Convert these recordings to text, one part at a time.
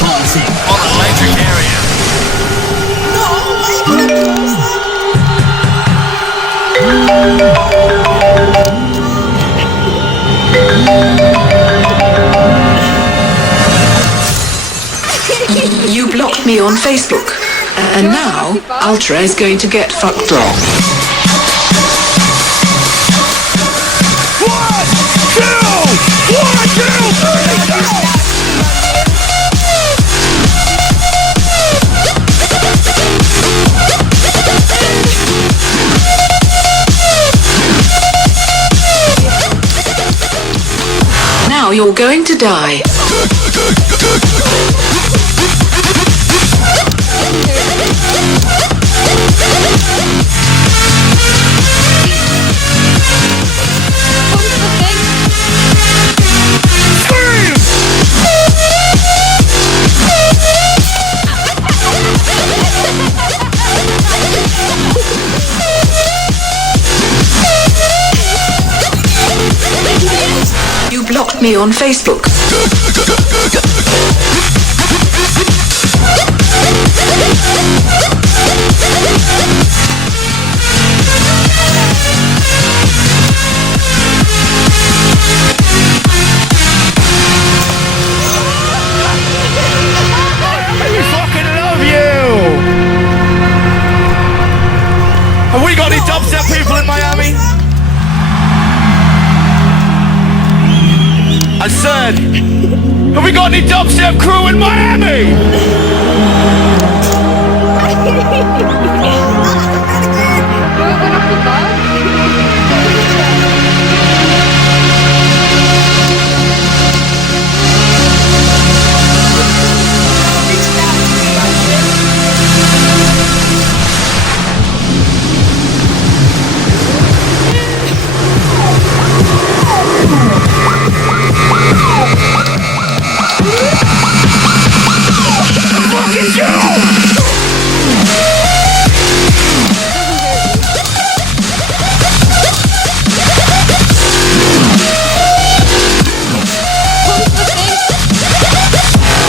party on Electric Area. You blocked me on Facebook, and now Ultra is going to get fucked off. 1, 2, 1, 2, 3, go! Now you're going to die. You blocked me on Facebook. Have we got any dubstep people in Miami? I said, have we got any dubstep crew in Miami?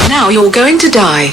Now you're going to die.